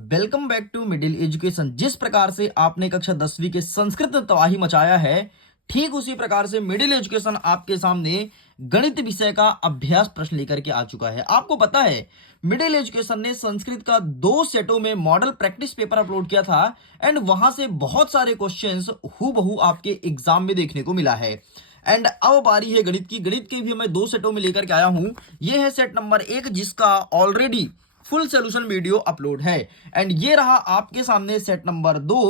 Welcome back to middle education. जिस प्रकार से आपने कक्षा 10वीं के संस्कृत में तबाही मचाया है, ठीक उसी प्रकार से मिडिल एजुकेशन आपके सामने गणित विषय का अभ्यास प्रश्न लेकर के आ चुका है। आपको पता है मिडिल एजुकेशन ने संस्कृत का 2 सेटों में मॉडल प्रैक्टिस पेपर अपलोड किया था एंड वहां से बहुत सारे क्वेश्चंस हूबहू आपके एग्जाम में देखने को मिला है। एंड अब बारी है गणित की। गणित के भी मैं 2 सेटों में लेकर के आया हूं। यह है सेट नंबर 1 जिसका already full solution video upload है एंड ये रहा आपके सामने सेट नंबर 2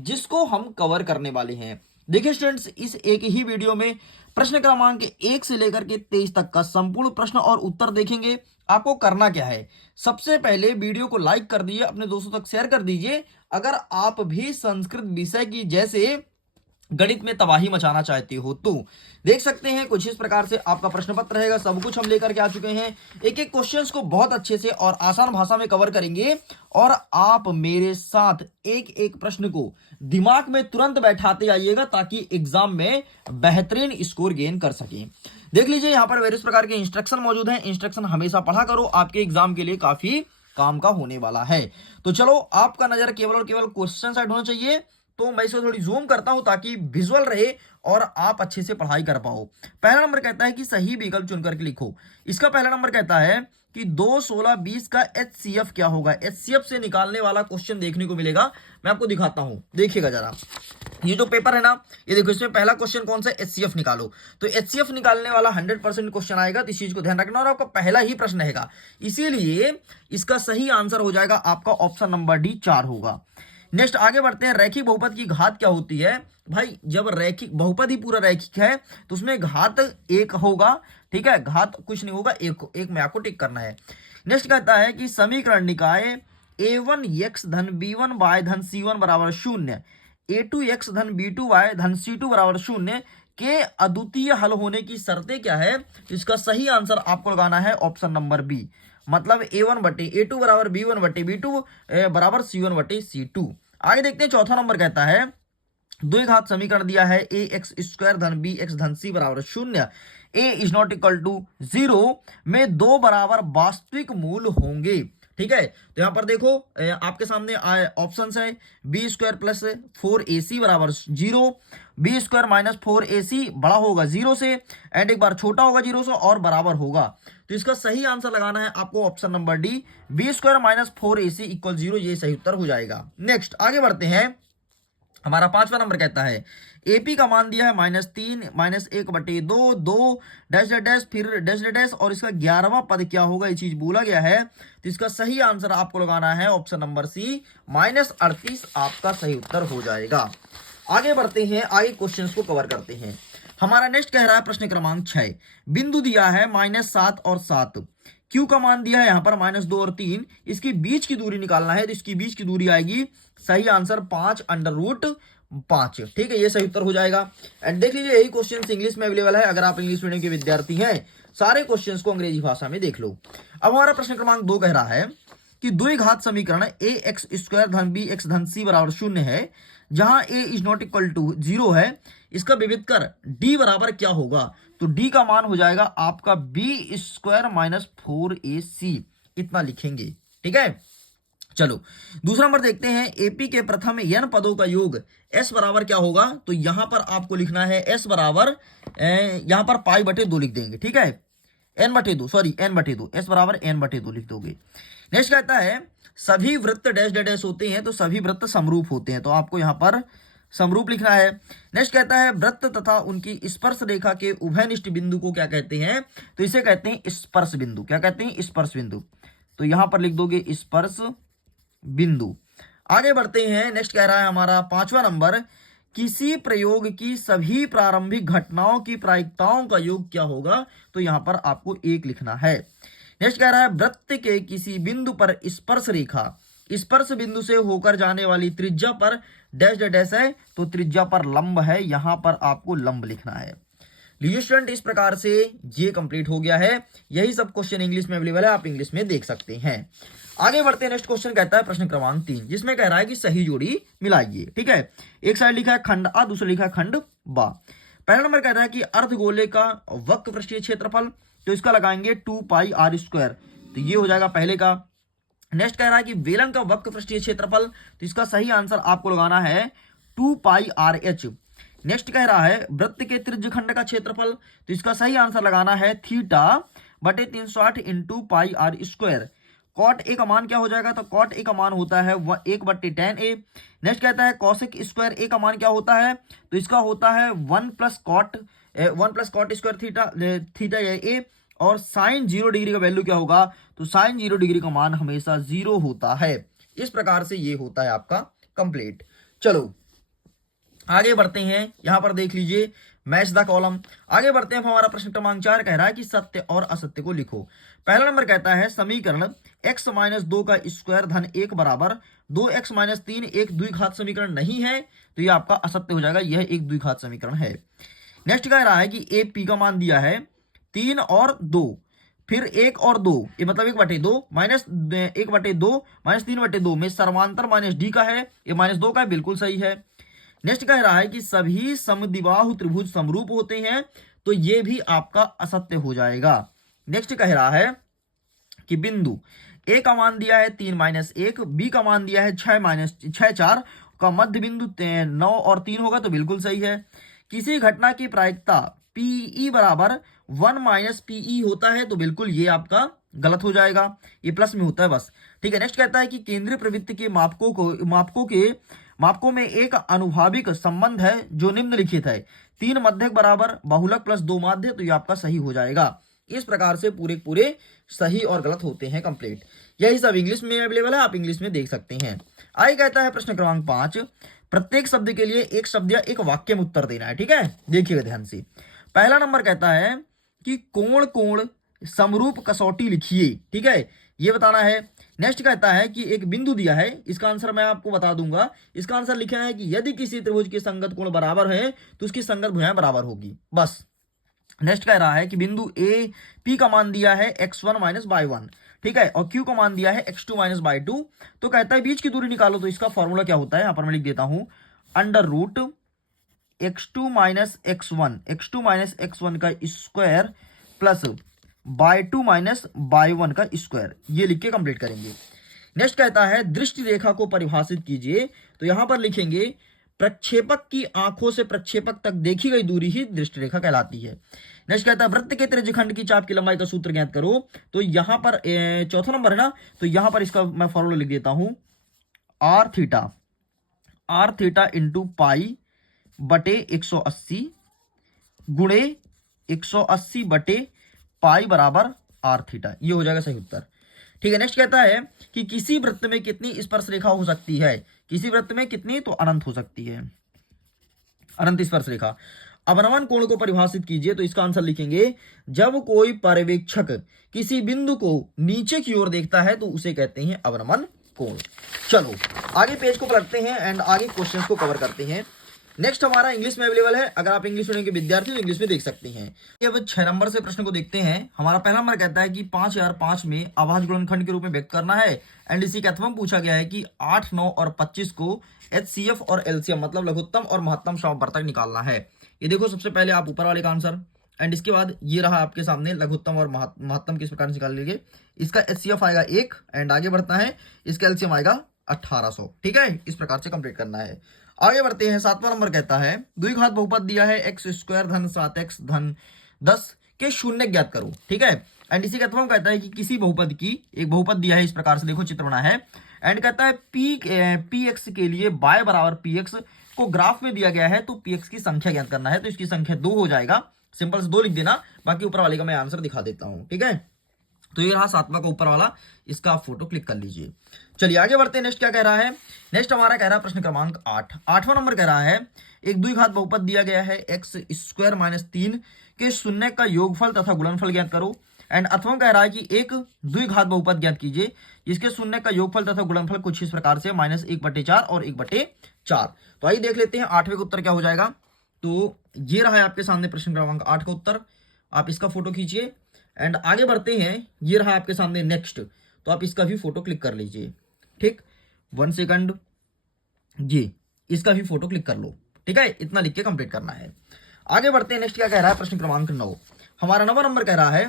जिसको हम कवर करने वाले हैं। देखिए स्टूडेंट्स, इस एक ही वीडियो में प्रश्न क्रमांक 1 से लेकर के 23 तक का संपूर्ण प्रश्न और उत्तर देखेंगे। आपको करना क्या है, सबसे पहले वीडियो को लाइक कर दीजिए, अपने दोस्तों तक शेयर कर दीजिए। अगर आप भी संस्कृत विषय की जैसे गणित में तबाही मचाना चाहते हो तो देख सकते हैं कुछ इस प्रकार से आपका प्रश्न पत्र रहेगा। सब कुछ हम लेकर के आ चुके हैं। एक एक क्वेश्चंस को बहुत अच्छे से और आसान भाषा में कवर करेंगे और आप मेरे साथ एक एक प्रश्न को दिमाग में तुरंत बैठाते आइएगा ताकि एग्जाम में बेहतरीन स्कोर गेन कर सकें। देख लीजिए यहाँ पर वेरियस प्रकार के इंस्ट्रक्शन मौजूद हैं। इंस्ट्रक्शन हमेशा पढ़ा करो, आपके एग्जाम के लिए काफी काम का होने वाला है। तो चलो, आपका नजर केवल और केवल क्वेश्चन साइड होना चाहिए। तो मैं इसे थोड़ी जूम करता हूं ताकि विजुअल रहे और आप अच्छे से पढ़ाई कर पाओ। पहला नंबर कहता है कि सही विकल्प चुन करके लिखो। इसका पहला नंबर कहता है कि 2, 16, 20 का HCF क्या होगा। HCF से निकालने वाला क्वेश्चन देखने को मिलेगा। मैं आपको दिखाता हूं, देखिएगा जरा। ये जो पेपर है ना, ये देखो, इसमें पहला क्वेश्चन कौन सा है, HCF निकालो। तो HCF निकालने वाला 100% क्वेश्चन आएगा। तो इस चीज को ध्यान रखना और आपका पहला ही प्रश्न रहेगा, इसीलिए इसका सही आंसर हो जाएगा आपका ऑप्शन नंबर डी 4 होगा। नेक्स्ट आगे बढ़ते हैं। रैखिक बहुपद की घात क्या होती है। भाई, जब रैखिक बहुपद ही पूरा रैखिक है तो उसमें घात 1 होगा। ठीक है, घात कुछ नहीं होगा, एक में आपको टिक करना है। नेक्स्ट कहता है कि समीकरण निकाय a1x धन b1y धन c1 बराबर 0, a2x धन b2y धन c2 बराबर 0 के अद्वितीय हल होने की शर्तें क्या है। इसका सही आंसर आपको लगाना है ऑप्शन नंबर बी, मतलब a1 बटे a2 बराबर b1 बटे b2 बराबर c1 बटे c2। आगे देखते हैं, चौथा नंबर कहता है द्विघात समीकरण दिया है ax² धन bx धन c बराबर 0, a is not equal to 0 में 2 बराबर वास्तविक मूल होंगे। ठीक है, तो यहां पर देखो आपके सामने ऑप्शन है b² प्लस 4ac बराबर 0, b² माइनस 4ac बड़ा होगा 0 से एंड एक बार छोटा होगा 0 से और बराबर होगा। तो इसका सही आंसर लगाना है आपको option number D, b² minus 4ac equal 0। ये सही उत्तर हो जाएगा। नेक्स्ट आगे बढ़ते हैं। हमारा 5वां नंबर कहता है AP का मान दिया है -3 -1 बटे 2 2 डैश डैश फिर डैश डैश और इसका 11वां पद क्या होगा, ये चीज बोला गया है। तो इसका सही आंसर आपको लगाना है ऑप्शन नंबर सी, -38 आपका सही उत्तर हो जाएगा। आगे बढ़ते हैं, आगे क्वेश्चंस को कवर करते हैं। हमारा नेक्स्ट कह रहा है प्रश्न क्रमांक 6, बिंदु दिया है -7 और 7, Q का मान दिया है यहाँ पर -2 और 3, इसकी बीच की दूरी निकालना है। तो इसकी बीच की दूरी आएगी, सही आंसर 5√5। ठीक है, ये सही उत्तर हो जाएगा। एंड देख लीजिए, यही क्वेश्चन इंग्लिश में अवेलेबल है। अगर आप इंग्लिश मीडियम के विद्यार्थी हैं, सारे क्वेश्चंस को अंग्रेजी भाषा में देख लो। अब हमारा प्रश्न क्रमांक 2 कह रहा है कि द्विघात समीकरण ax² धन bx धन c बराबर 0 है, जहां a is not equal to 0 है। इसका विविध कर d बराबर क्या होगा। तो d का मान हो जाएगा आपका b² माइनस 4ac, इतना लिखेंगे। ठीक है, चलो दूसरा नंबर देखते हैं। AP के प्रथम n पदों का योग s बराबर क्या होगा। तो यहां पर आपको लिखना है s बराबर यहां पर π/2 लिख देंगे। ठीक है, n/2 s बराबर n/2 लिख दोगे। नेक्स्ट कहता है सभी वृत्त डैश डैश होते हैं, तो सभी वृत्त समरूप होते हैं, तो आपको यहां पर समरूप लिखना है। नेक्स्ट कहता है वृत्त तथा उनकी स्पर्श रेखा के उभयनिष्ठ बिंदु को क्या कहते हैं। तो इसे कहते हैं स्पर्श बिंदु। क्या कहते हैं, स्पर्श बिंदु। तो यहां पर लिख दोगे स्पर्श बिंदु। आगे बढ़ते हैं। नेक्स्ट कह रहा है हमारा 5वां नंबर, किसी प्रयोग की सभी प्रारंभिक घटनाओं की प्रायिकताओं का योग क्या होगा। तो यहां पर आपको 1 लिखना है। नेक्स्ट कह रहा है वृत्त के किसी बिंदु पर स्पर्श रेखा स्पर्श बिंदु से होकर जाने वाली त्रिज्या पर डैश डैश है, तो त्रिज्या पर लंब है, यहां पर आपको लंब लिखना है। लीजिए स्टूडेंट, इस प्रकार से ये कंप्लीट हो गया है। यही सब क्वेश्चन इंग्लिश में अवेलेबल है, आप इंग्लिश में देख सकते हैं। आगे बढ़ते हैं। नेक्स्ट क्वेश्चन कहता है प्रश्न क्रमांक 3, जिसमें कह रहा है कि सही जोड़ी मिलाइए। ठीक है, एक साइड लिखा है खंड आ, दूसरा लिखा है खंड बा। पहला नंबर कहता है कि अर्धगोले का वक्र पृष्ठीय क्षेत्रफल, तो इसका लगाएंगे 2πr²। तो ये हो जाएगा पहले का। नेक्स्ट कह रहा है कि बेलन का वक्र पृष्ठीय क्षेत्रफल, तो इसका सही आंसर आपको लगाना है 2πRh। नेक्स्ट कह रहा है वृत्त के त्रिज्यखंड का क्षेत्रफल, तो इसका सही आंसर लगाना है θ/360 इंटू πr²। कॉट ए का मान क्या हो जाएगा, तो कॉट ए का मान होता है 1/tan a। नेक्स्ट कहता है कॉसेक स्क्वायर ए का मान क्या होता है, तो इसका होता है 1+cot² थीटा ए। और साइन 0 डिग्री का वैल्यू क्या होगा, तो साइन 0 डिग्री का मान हमेशा 0 होता है। इस प्रकार से ये होता है आपका कंप्लीट। चलो आगे बढ़ते हैं, यहां पर देख लीजिए मैच द कॉलम। आगे बढ़ते हैं, हमारा प्रश्न क्रमांक 4 कह रहा है कि सत्य और असत्य को लिखो। पहला नंबर कहता है समीकरण x-2 का स्क्वायर धन 1 बराबर 2x-3 एक द्विघात समीकरण नहीं है, तो ये आपका असत्य हो जाएगा, यह एक द्विघात समीकरण है। नेक्स्ट कह रहा है कि ए पी का मान दिया है 3 और 2, फिर 1 और 2, ये मतलब 1/2 माइनस 1/2 माइनस 3/2 में सर्वांतर माइनस डी का है, ये -2 का है, बिल्कुल सही है। नेक्स्ट कह रहा है कि सभी समद्विबाहु त्रिभुज समरूप होते हैं, तो ये भी आपका असत्य हो जाएगा। नेक्स्ट कह रहा है कि बिंदु ए का मान दिया है 3-1, बी का मान दिया है 6-4 का मध्य बिंदु 9 और 3 होगा, तो बिल्कुल सही है। किसी घटना की प्रायिकता पीई बराबर 1 - पीई होता है, तो बिल्कुल ये आपका गलत हो जाएगा, ये प्लस में होता है बस, ठीक है। नेक्स्ट कहता है कि केंद्रीय प्रवृत्ति के मापकों में एक अनुभाविक संबंध है जो निम्नलिखित है, 3 मध्यक बराबर बहुलक प्लस 2 माध्य, तो ये आपका सही हो जाएगा। इस प्रकार से पूरे सही और गलत होते हैं कंप्लीट। यही सब इंग्लिश में अवेलेबल है, आप इंग्लिश में देख सकते हैं। आगे कहता है प्रश्न क्रमांक 5, प्रत्येक शब्द के लिए एक शब्द या एक वाक्य में उत्तर देना है, ठीक है, देखिएगा ध्यान से। पहला नंबर कहता है कि कोण समरूप कसौटी लिखिए, ठीक है, ये बताना है। नेक्स्ट कहता है कि एक बिंदु दिया है, इसका आंसर मैं आपको बता दूंगा। इसका आंसर लिखा है कि यदि किसी त्रिभुज की संगत कोण बराबर है तो उसकी संगत भुजाएं बराबर होगी, बस। नेक्स्ट कह रहा है कि बिंदु ए पी का मान दिया है x1 - y1, ठीक है, और क्यू का मान दिया है x2 - y2, तो कहता है बीच की दूरी निकालो, तो इसका फॉर्मूला क्या होता है, यहां पर मैं लिख देता हूं, √x2 - x1 का स्क्वायर प्लस y2 - y1 का स्क्वायर, ये लिख के कंप्लीट करेंगे। नेक्स्ट कहता है दृष्टि रेखा को परिभाषित कीजिए, तो यहां पर लिखेंगे प्रक्षेपक की आंखों से प्रक्षेपक तक देखी गई दूरी ही दृष्टि रेखा कहलाती है। नेक्स्ट कहता है वृत्त के त्रिज्यखंड की चाप की लंबाई का सूत्र ज्ञात करो, तो यहां पर चौथा नंबर है ना, तो यहां पर इसका मैं फॉर्मूला लिख देता हूं, r थीटा इंटू पाई बटे 180 गुणे 180 बटे पाई बराबर r थीटा, ये हो जाएगा सही उत्तर, ठीक है। नेक्स्ट कहता है कि किसी वृत्त में कितनी स्पर्श रेखा हो सकती है, किसी वृत्त में कितनी, तो अनंत हो सकती है, अनंत स्पर्श रेखा। अवनमन कोण को परिभाषित कीजिए, तो इसका आंसर लिखेंगे जब कोई पर्यवेक्षक किसी बिंदु को नीचे की ओर देखता है तो उसे कहते हैं अवनमन कोण। चलो आगे पेज को पलटते हैं एंड आगे क्वेश्चंस को कवर करते हैं। नेक्स्ट हमारा इंग्लिश में अवेलेबल है, अगर आप इंग्लिश मीडियम के विद्यार्थी तो इंग्लिश में देख सकते हैं। अब 6 नंबर से प्रश्न को देखते हैं। हमारा पहला नंबर कहता है कि 5005 में अभाज्य गुणनखंड के रूप में व्यक्त करना है, एंड इसी का पूछा गया है कि 8, 9 और 25 को HCF और LCM मतलब लघुत्तम और महत्तम समापवर्तक निकालना है। ये देखो सबसे पहले आप ऊपर वाले का आंसर, एंड इसके बाद ये रहा आपके सामने लघुत्तम और महत्तम किस प्रकार निकाल लीजिए। इसका HCF आएगा 1, एंड आगे बढ़ता है इसका LCM आएगा 1800, ठीक है, इस प्रकार से कंप्लीट करना है। आगे बढ़ते हैं, 7वां नंबर कहता है द्विघात बहुपद दिया है x² धन 7x धन 10 के शून्य ज्ञात करो, ठीक है, एंड इसी का कहता है कि किसी बहुपद की एक बहुपद दिया है, इस प्रकार से देखो चित्र बना है, एंड कहता है px के लिए y बराबर px को ग्राफ में दिया गया है, तो px की संख्या ज्ञात करना है, तो इसकी संख्या 2 हो जाएगा, सिंपल से 2 लिख देना, बाकी ऊपर वाले का मैं आंसर दिखा देता हूं, ठीक है। तो ये रहा 7वां का ऊपर वाला, इसका आप फोटो क्लिक कर लीजिए। चलिए आगे बढ़ते हैं, नेक्स्ट क्या कह रहा है। नेक्स्ट हमारा कह रहा है प्रश्न क्रमांक 8, 8वां नंबर कह रहा है एक द्विघात बहुपद दिया गया है x² - 3 के शून्य का योगफल तथा गुणनफल ज्ञात करो, एंड अथवा कह रहा है कि एक द्विघात बहुपद ज्ञात कीजिए जिसके शून्य का योगफल तथा गुणनफल कुछ इस प्रकार से -1/4 और 1/4। तो आइए देख लेते हैं 8वें का उत्तर क्या हो जाएगा। तो ये रहा है आपके सामने प्रश्न क्रमांक 8 का उत्तर, आप इसका फोटो खींचिए, एंड आगे बढ़ते हैं, ये रहा आपके सामने नेक्स्ट, तो आप इसका भी फोटो क्लिक कर लीजिए, ठीक, 1 सेकंड, ये इसका भी फोटो क्लिक कर लो, ठीक है, इतना लिख के कंप्लीट करना है। आगे बढ़ते हैं, नेक्स्ट क्या कह रहा है प्रश्न क्रमांक 9। हमारा 9वां नंबर कह रहा है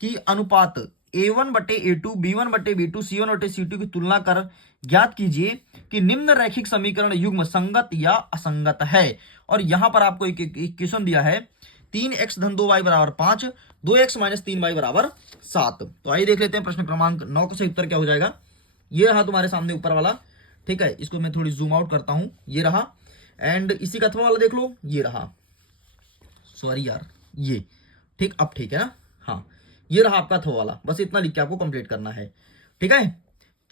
कि अनुपात A1 बटे A2, B1 बटे B2, C1 बटे C2 की तुलना कर ज्ञात कीजिए कि निम्न रैखिक समीकरण युग्म संगत या असंगत है। और यहां पर आपको एक क्वेश्चन दिया है 3x धन 2y बराबर 5, 2x माइनस 3y बराबर 7। तो आइए देख लेते हैं प्रश्न क्रमांक 9 का सही उत्तर क्या हो जाएगा। ये रहा तुम्हारे सामने ऊपर वाला, ठीक है, इसको मैं थोड़ी जूम आउट करता हूं, ये रहा। एंड इसी का अथवा वाला देख लो, ये रहा, सॉरी यार, ये ठीक, अब ठीक है ना, हाँ, ये रहा आपका अथवा वाला, बस इतना लिख के आपको कंप्लीट करना है, ठीक है।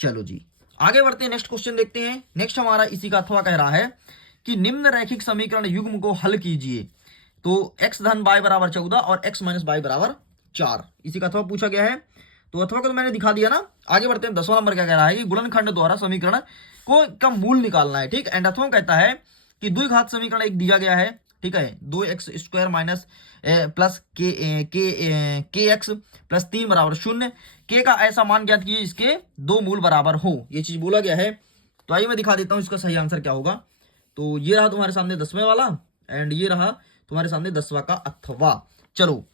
चलो जी आगे बढ़ते हैं, नेक्स्ट क्वेश्चन देखते हैं। नेक्स्ट हमारा इसी का अथवा कह रहा है कि निम्न रैखिक समीकरण युग्म को हल कीजिए। तो x धन y बराबर 14 और x माइनस y बराबर 4, इसी का अथवा पूछा गया है। तो अथवा को तो मैंने दिखा दिया ना। आगे बढ़ते हैं, 10वां नंबर क्या कह रहा है कि गुणनखंड द्वारा समीकरण को का मूल निकालना है, ठीक। एंड अथवा कहता है कि द्विघात समीकरण एक दिया गया है, ठीक है, 2x² माइनस प्लस के एक्स प्लस 3 बराबर 0, के का ऐसा मान ज्ञात कीजिए इसके दो मूल बराबर हो, ये चीज बोला गया है। तो आइए मैं दिखा देता हूं इसका सही आंसर क्या होगा। तो ये रहा तुम्हारे सामने 10वें वाला, एंड ये रहा तुम्हारे सामने 10वां का अथवा। चलो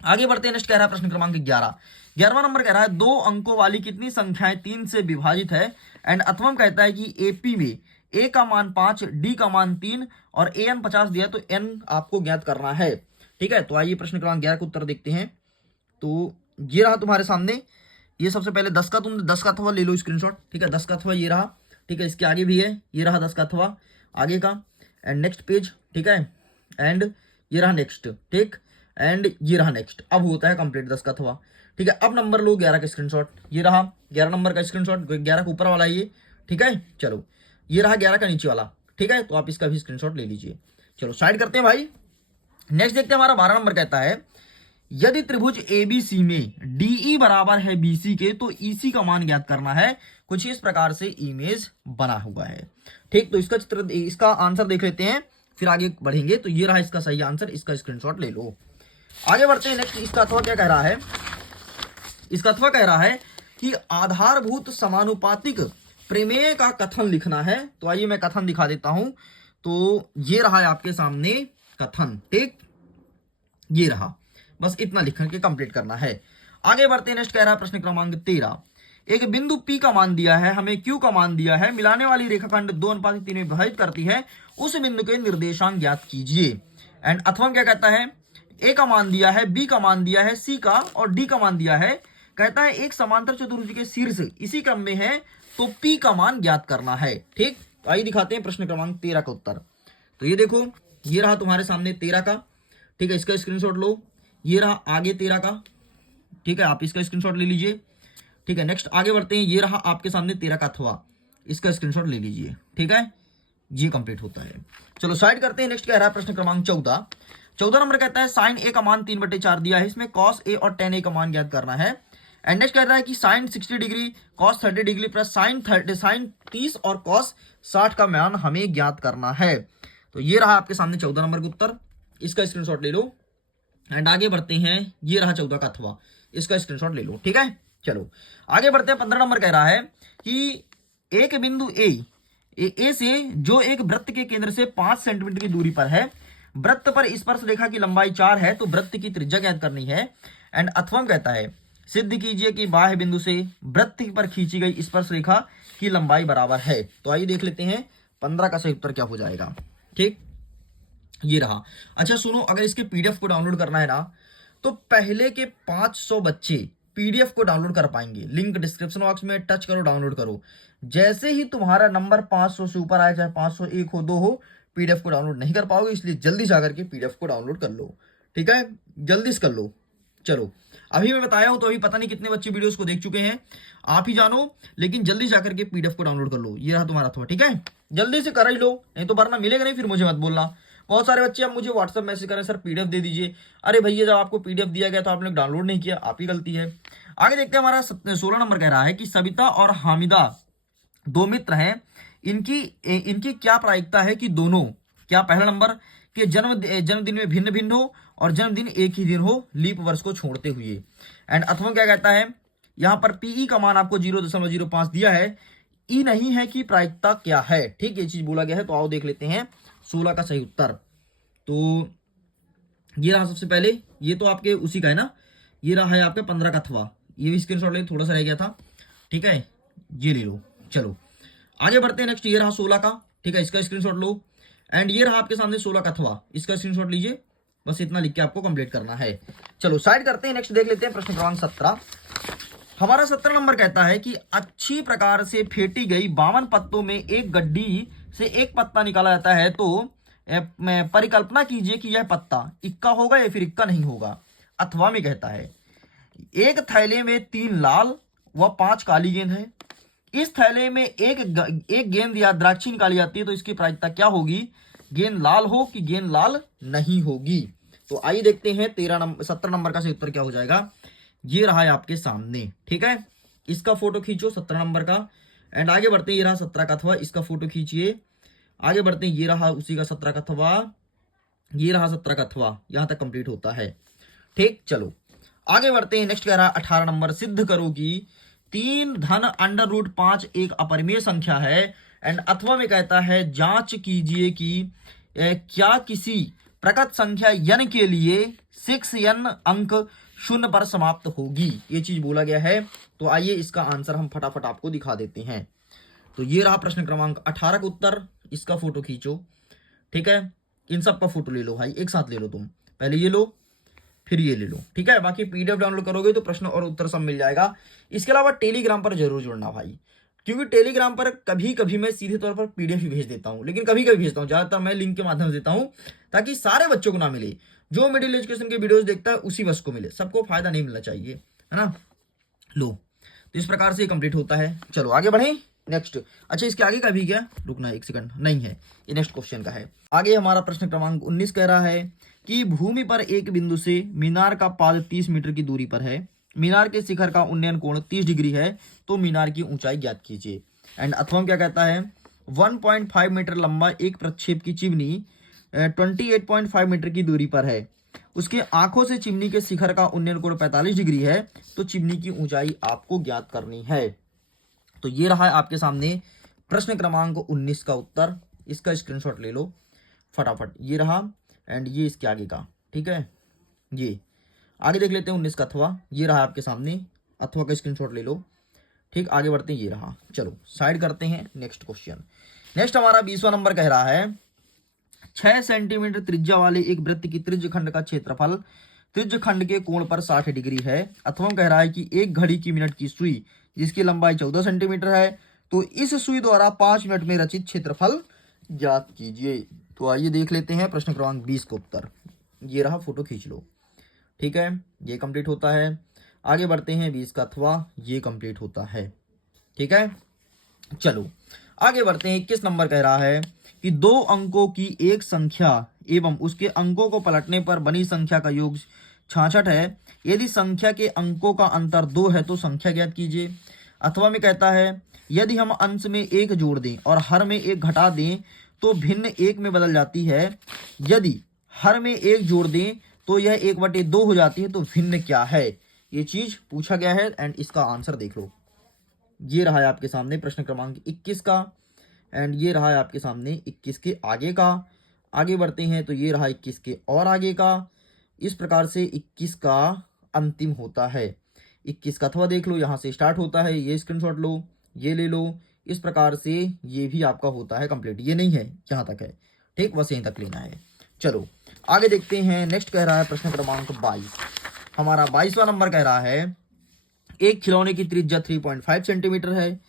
आगे बढ़ते हैं, नेक्स्ट कह रहा है प्रश्न क्रमांक 11वां नंबर कह रहा है 2 अंकों वाली कितनी संख्याएं 3 से विभाजित है। एंड अथवा कहता है कि एपी में ए का मान 5, डी का मान 3 और an 50 दिया, तो n आपको ज्ञात करना है, ठीक है। तो आइए प्रश्न क्रमांक 11 का उत्तर देखते हैं। तो ये रहा तुम्हारे सामने, ये सबसे पहले 10 का, तुम 10 का अथवा ले लो स्क्रीनशॉट, ठीक है, 10 का अथवा ये रहा, ठीक है, इसके आगे भी है, ये रहा 10 का अथवा आगे का, एंड नेक्स्ट पेज, ठीक है, एंड ये रहा नेक्स्ट, ठीक, एंड ये रहा नेक्स्ट। अब होता है कंप्लीट 10 का अथवा, ठीक है। अब नंबर लो 11 का स्क्रीनशॉट, ये रहा 11 नंबर का स्क्रीनशॉट, 11 का ऊपर वाला ये, ठीक है। चलो ये रहा 11 का नीचे वाला, ठीक है, तो आप इसका भी स्क्रीनशॉट ले लीजिए। चलो साइड करते हैं भाई। नेक्स्ट देखते हैं, हमारा 12 नंबर कहता है यदि त्रिभुज ABC में DE बराबर है BC के, तो EC का मान ज्ञात करना है। कुछ इस प्रकार से इमेज बना हुआ है, ठीक। तो इसका चित्र, इसका आंसर देख लेते हैं, फिर आगे बढ़ेंगे। तो ये रहा इसका सही आंसर, इसका स्क्रीनशॉट ले लो। आगे बढ़ते हैं, नेक्स्ट इसका अथवा क्या कह रहा है। इसका अथवा कह रहा है कि आधारभूत समानुपातिक प्रमेय का कथन लिखना है। तो आइए मैं कथन दिखा देता हूं। तो ये रहा है आपके सामने कथन, ठीक, ये रहा, बस इतना लिख के कंप्लीट करना है। आगे बढ़ते हैं, नेक्स्ट कह रहा है प्रश्न क्रमांक 13, एक बिंदु P का मान दिया है, हमें Q का मान दिया है, मिलाने वाली रेखाखंड 2:3 में विभाजित करती है, उस बिंदु के निर्देशांक ज्ञात कीजिए। एंड अथवा क्या कहता है, A का मान दिया है, B का मान दिया है, C का और D का मान दिया है। कहता है एक समांतर चतुर्भुज के शीर्ष इसी क्रम में है, तो P का मान ज्ञात करना है, ठीक। तो आइए दिखाते हैं प्रश्न क्रमांक 13 का उत्तर। तो ये देखो, ये रहा तुम्हारे सामने 13 का, ठीक है, इसका स्क्रीनशॉट लो। ये रहा आगे 13 का, ठीक है, आप इसका स्क्रीनशॉट ले लीजिए, ठीक है। नेक्स्ट आगे बढ़ते हैं, ये रहा आपके सामने 13 का अथवा, इसका स्क्रीनशॉट ले लीजिए, ठीक है, ये कंप्लीट होता है। चलो साइड करते हैं, नेक्स्ट कह रहा है प्रश्न क्रमांक 14 नंबर कहता है साइन A का मान 3/4 दिया है, इसमें कॉस A और tan A का मान ज्ञात करना है। एंड नेक्स्ट कह रहा है कि sine 60 degree, cos 30 degree plus sine 30 और कॉस 60 का मान हमें ज्ञात करना है। तो ये रहा आपके सामने 14 नंबर का उत्तर, इसका स्क्रीनशॉट ले लो। एंड आगे बढ़ते हैं, ये रहा 14 का अथवा, इसका स्क्रीनशॉट ले लो, ठीक है। चलो आगे बढ़ते हैं, 15 नंबर कह रहा है कि एक बिंदु ए से जो एक वृत्त के केंद्र से 5 सेंटीमीटर की दूरी पर है, वृत्त पर स्पर्श रेखा की लंबाई 4 है, तो वृत्त की त्रिज्या ज्ञात करनी है। एंड अथवा कहता है सिद्ध कीजिए कि बाह्य बिंदु से वृत्त पर खींची गई स्पर्श रेखा की लंबाई बराबर है। तो आइए देख लेते हैं 15 का सही उत्तर क्या हो जाएगा, ठीक, ये रहा। अच्छा सुनो, अगर इसके PDF को डाउनलोड करना है ना, तो पहले के 500 बच्चे PDF को डाउनलोड कर पाएंगे। लिंक डिस्क्रिप्शन बॉक्स में, टच करो, डाउनलोड करो। जैसे ही तुम्हारा नंबर 500 से ऊपर आए, चाहे 501 हो, 2 हो, PDF को डाउनलोड नहीं कर पाओगे, इसलिए जल्दी जाकर के PDF को डाउनलोड कर लो, ठीक है, जल्दी से कर लो। चलो अभी मैं बताया हूं, तो अभी पता नहीं कितने बच्चे वीडियोस को देख चुके हैं, आप ही जानो, लेकिन जल्दी जाकर के PDF को डाउनलोड कर लो। ये रहा तुम्हारा अथवा, ठीक है, जल्दी से कर ही लो, नहीं तो वरना मिलेगा नहीं, फिर मुझे मत बोलना। बहुत सारे बच्चे अब मुझे व्हाट्सएप मैसेज करें, सर PDF दे दीजिए। अरे भैया, जब आपको PDF दिया गया तो आपने डाउनलोड नहीं किया, आप ही गलती है। आगे देखते हैं, हमारा 16 नंबर कह रहा है कि सविता और हामिदा 2 मित्र हैं, इनकी क्या प्रायिकता है कि दोनों, क्या पहला नंबर कि जन्मदिन में भिन्न भिन्न हो और जन्मदिन एक ही दिन हो, लीप वर्ष को छोड़ते हुए। एंड अथवा क्या कहता है, यहां पर PE का मान आपको 0.05 दिया है, ई नहीं है कि प्रायिकता क्या है, ठीक, ये चीज बोला गया है। तो आओ देख लेते हैं 16 का सही उत्तर। तो ये रहा सबसे पहले, ये तो आपके उसी का है ना, ये रहा है आपका 15 का अथवा, ये भी स्क्रीनशॉट ले, थोड़ा सा रह गया था, ठीक है, ये ले लो। चलो आगे बढ़ते हैं। नेक्स्ट ये रहा 16 का, ठीक है, इसका स्क्रीनशॉट लो। एंड ये रहा आपके सामने 16 का अथवा, इसका स्क्रीनशॉट लीजिए, बस इतना लिख के आपको कंप्लीट करना है। चलो साइड करते हैं, नेक्स्ट देख लेते हैं प्रश्न क्रमांक 17। हमारा 17 नंबर कहता है कि अच्छी प्रकार से फेंटी गई 52 पत्तों में एक गड्डी से एक पत्ता निकाला जाता है, तो परिकल्पना कीजिए कि यह पत्ता इक्का होगा या फिर इक्का नहीं होगा। अथवा में कहता है एक थैले में 3 लाल व 5 काली गेंद है। इस थैले में एक गेंद या द्राक्षी निकाली जाती है, तो इसकी प्रायिकता क्या होगी, गेंद लाल हो कि गेंद लाल नहीं होगी। तो आइए देखते हैं 17 नंबर का सही उत्तर क्या हो जाएगा। ये रहा है आपके सामने, ठीक है, इसका फोटो खींचो 17 नंबर का। एंड आगे बढ़ते हैं, ये रहा 17 का अथवा, इसका फोटो खींचिए। आगे बढ़ते हैं, ये रहा उसी का 17 का अथवा, ये रहा 17 का अथवा, यहां तक कंप्लीट होता है, ठीक। चलो आगे बढ़ते हैं, नेक्स्ट कह रहा है 18 नंबर, सिद्ध करो कि 3 धन √5 एक अपरिमेय संख्या है। एंड अथवा में कहता है जांच कीजिए कि क्या किसी प्रकट संख्या n के लिए 6n अंक 0 पर समाप्त होगी, ये चीज बोला गया है। तो आइए इसका आंसर हम फटाफट आपको दिखा देते हैं। तो ये रहा प्रश्न क्रमांक 18 का उत्तर, इसका फोटो खींचो, ठीक है, इन सब का फोटो ले लो भाई, एक साथ ले लो, तुम पहले ये लो फिर ये ले लो, ठीक है। बाकी पीडीएफ डाउनलोड करोगे तो प्रश्न और उत्तर सब मिल जाएगा। इसके अलावा टेलीग्राम पर जरूर जुड़ना भाई, क्योंकि टेलीग्राम पर कभी कभी मैं सीधे तौर पर पीडीएफ ही भेज देता हूं, लेकिन कभी कभी भेजता हूं, ज्यादातर मैं लिंक के माध्यम से देता हूं, ताकि सारे बच्चों को ना मिले। जो मिडिल एजुकेशन के वीडियोस देखता है उसी बस को मिले, सबको फायदा नहीं मिलना चाहिए, है ना। लो, तो इस प्रकार से कंप्लीट होता है। चलो आगे बढ़े नेक्स्ट। अच्छा, इसके आगे का भी क्या, रुकना एक सेकंड, नहीं है, ये नेक्स्ट क्वेश्चन का है। आगे हमारा प्रश्न क्रमांक 19 कह रहा है कि भूमि पर एक बिंदु से मीनार का पाद 30 मीटर की दूरी पर है। मीनार के शिखर का उन्नयन कोण 30 डिग्री है, तो मीनार की ऊंचाई ज्ञात कीजिए। एंड अथवा क्या कहता है 1.5 मीटर लंबा एक प्रक्षेप की चिमनी 28.5 मीटर की दूरी पर है। उसके आंखों से चिमनी के शिखर का उन्नयन कोण 45 डिग्री है, तो चिमनी की ऊंचाई आपको ज्ञात करनी है। तो ये रहा है आपके सामने प्रश्न क्रमांक 19 का उत्तर, इसका स्क्रीनशॉट ले लो फटाफट, ये रहा। एंड ये इसके आगे का, ठीक है, ये आगे देख लेते हैं 19 का अथवा, ये रहा आपके सामने, अथवा का स्क्रीनशॉट ले लो, ठीक। आगे बढ़ते हैं, ये रहा। चलो साइड करते हैं, नेक्स्ट क्वेश्चन। नेक्स्ट हमारा 20वां नंबर कह रहा है 6 सेंटीमीटर त्रिज्या वाले एक वृत्त की त्रिज्य खंड का क्षेत्रफल त्रिज्य खंड के कोण पर 60 डिग्री है। अथवा कह रहा है कि एक घड़ी की मिनट की सुई जिसकी लंबाई 14 सेंटीमीटर है, तो इस सुई द्वारा 5 मिनट में रचित क्षेत्रफल ज्ञात कीजिए। तो आइए देख लेते हैं प्रश्न क्रमांक 20 का उत्तर, ये रहा, फोटो खींच लो, ठीक है, ये कंप्लीट होता है। आगे बढ़ते हैं 20 का अथवा, ये कंप्लीट होता है, ठीक है। चलो आगे बढ़ते हैं, 21 नंबर कह रहा है कि 2 अंकों की एक संख्या एवं उसके अंकों को पलटने पर बनी संख्या का योग 66 है। यदि संख्या के अंकों का अंतर 2 है तो संख्या ज्ञात कीजिए। अथवा में कहता है यदि हम अंश में 1 जोड़ दें और हर में 1 घटा दें तो भिन्न 1 में बदल जाती है। यदि हर में 1 जोड़ दें तो यह 1/2 हो जाती है, तो भिन्न क्या है, ये चीज पूछा गया है। एंड इसका आंसर देख लो, ये रहा है आपके सामने प्रश्न क्रमांक 21 का। एंड ये रहा है आपके सामने 21 के आगे का। आगे बढ़ते हैं, तो ये रहा 21 के और आगे का। इस प्रकार से 21 का अंतिम होता है। 21 का अथवा देख लो, यहाँ से स्टार्ट होता है, ये स्क्रीनशॉट लो, ये ले लो। इस प्रकार से ये भी आपका होता है कंप्लीट, ये नहीं है जहाँ तक है, ठीक, बस यहीं तक लेना है। चलो आगे देखते हैं, नेक्स्ट कह रहा है प्रश्न क्रमांक 22। हमारा 22वां नंबर कह रहा है एक खिलौने की त्रिज्या 3.5 सेंटीमीटर है,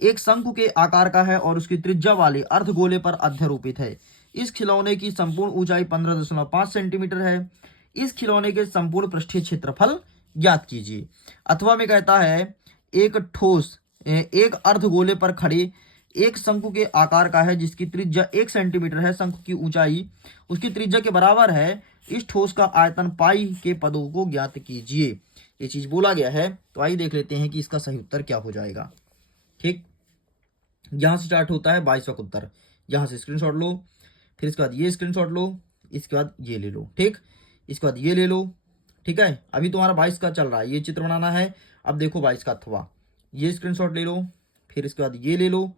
एक शंकु के आकार का है और उसकी त्रिज्या वाले अर्धगोले पर अध्यारोपित है। इस खिलौने की संपूर्ण ऊंचाई 15.5 सेंटीमीटर है। इस खिलौने के संपूर्ण पृष्ठीय क्षेत्रफल ज्ञात कीजिए। अथवा में कहता है एक ठोस एक अर्धगोले पर खड़े एक शंकु के आकार का है जिसकी त्रिज्या 1 सेंटीमीटर है। शंकु की ऊंचाई उसकी त्रिज्या के बराबर है। इस ठोस का आयतन पाई के पदों को ज्ञात कीजिए, ये चीज बोला गया है। तो आइए देख लेते हैं कि इसका सही उत्तर क्या हो जाएगा, ठीक। यहां से स्टार्ट होता है 22वां उत्तर, यहां से स्क्रीनशॉट लो, फिर इसके बाद ये स्क्रीनशॉट लो, इसके बाद ये ले लो, ठीक, इसके बाद ये ले लो, ठीक है। अभी तुम्हारा 22 का चल रहा है, ये चित्र बनाना है। अब देखो 22 का अथवा, ये स्क्रीनशॉट ले लो, फिर इसके बाद ये ले लो,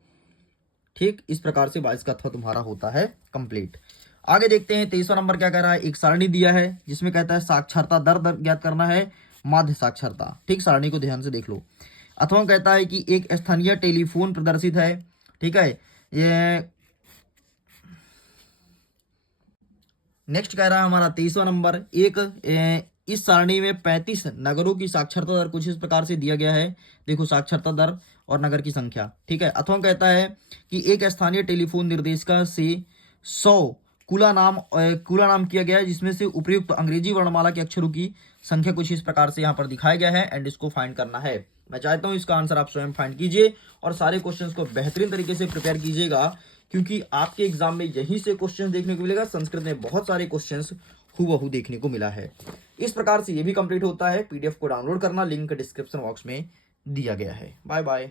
ठीक। इस प्रकार से 22 का अथवा तुम्हारा होता है कंप्लीट। आगे देखते हैं 23वां नंबर क्या कह रहा है। एक सारणी दिया है जिसमें कहता है साक्षरता दर ज्ञात करना है, माध्य साक्षरता। ठीक, सारणी को ध्यान से देख लो। अथवा कहता है कि एक स्थानीय टेलीफोन प्रदर्शित है। ठीक है, ये नेक्स्ट कह रहा है हमारा 23वां नंबर, इस सारणी में 35 नगरों की साक्षरता दर कुछ इस प्रकार से दिया गया है। देखो, साक्षरता दर और नगर की संख्या। ठीक है, अथवा कहता है कि एक स्थानीय टेलीफोन निर्देशिका से 100 कुला नाम किया गया है, जिसमें से उपयुक्त अंग्रेजी वर्णमाला के अक्षरों की संख्या कुछ इस प्रकार से यहाँ पर दिखाया गया है एंड इसको फाइंड करना है। मैं चाहता हूँ इसका आंसर आप स्वयं फाइंड कीजिए और सारे क्वेश्चंस को बेहतरीन तरीके से प्रिपेयर कीजिएगा, क्योंकि आपके एग्जाम में यहीं से क्वेश्चन देखने को मिलेगा। संस्कृत में बहुत सारे क्वेश्चंस हूबहू देखने को मिला है। इस प्रकार से ये भी कंप्लीट होता है। पीडीएफ को डाउनलोड करना लिंक डिस्क्रिप्शन बॉक्स में दिया गया है। Bye bye.